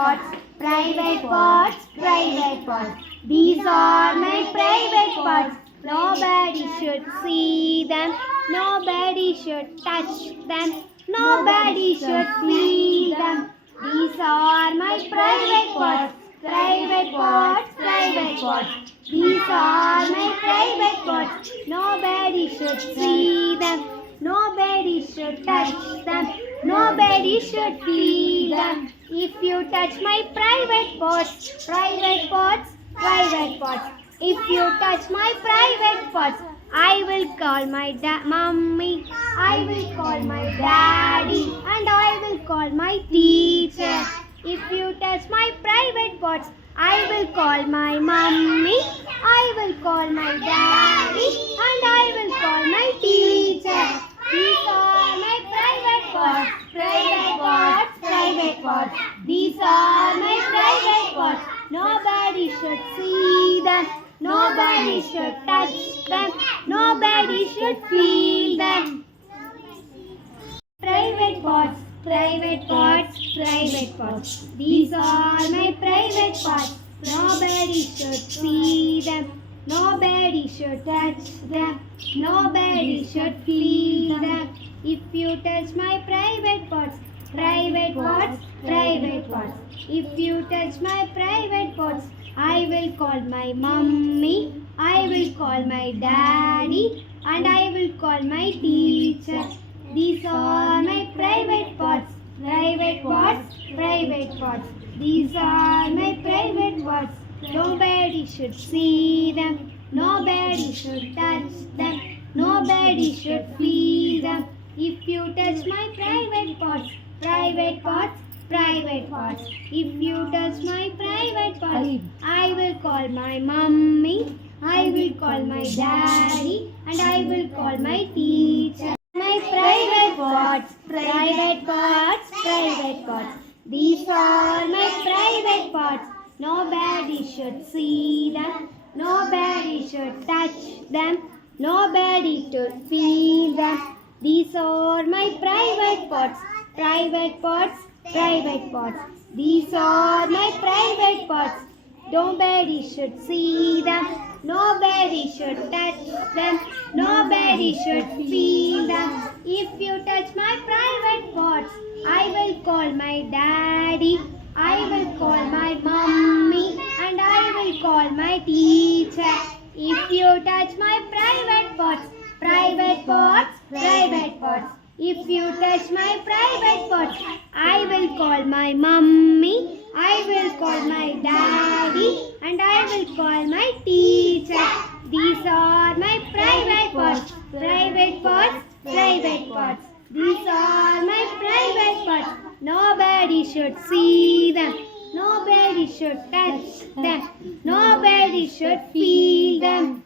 parts, private parts, private parts. These are my private parts. Nobody should see them. Nobody should touch them. Nobody should feel them. These are my private parts. Private parts, private parts. These are my private parts. Nobody should see them. Nobody should touch them. Nobody should feel them. If you touch my private parts, private parts, private parts. If you touch my private parts, I will call my mummy. I will call my daddy, and I will call my teacher. If you touch my private parts, I will call my mummy. I will call my daddy, and I will call my teacher. These are my private parts, private parts, private parts. These are my private parts. Nobody should see them. Nobody should touch them. Nobody should feel them. Private parts, private parts, private parts. These are my private parts. Nobody should see them. Nobody should touch them. Nobody should feel them. If you touch my private parts, private parts, private parts. If you touch my private parts, I will call my mummy. I will call my daddy, and I will call my teacher. These are my private parts, private parts, private parts. These are my private parts. Nobody should see them. Nobody should touch them. Nobody should feel them. If you touch my private parts, private parts, private parts. If you touch my private parts, I will call my mummy. I will call my daddy, and I will call my teacher. My private parts, private parts, private parts. These are my private parts. Nobody should see them. Nobody should touch them. Nobody should feel them. These are my private parts, private parts, private parts. These are my private parts. Nobody should see them. Nobody should touch them. Nobody should feel them. If you touch my private parts, I will call my daddy. I will call my mummy, and I will call my teacher. If you touch my private parts, private parts, private parts. If you touch my private parts, I will call my mummy. I will call my daddy, and I will call my teacher. These are my private parts, private parts, private parts. These are my private parts. Nobody should see them. Nobody should touch them. Nobody should feel them.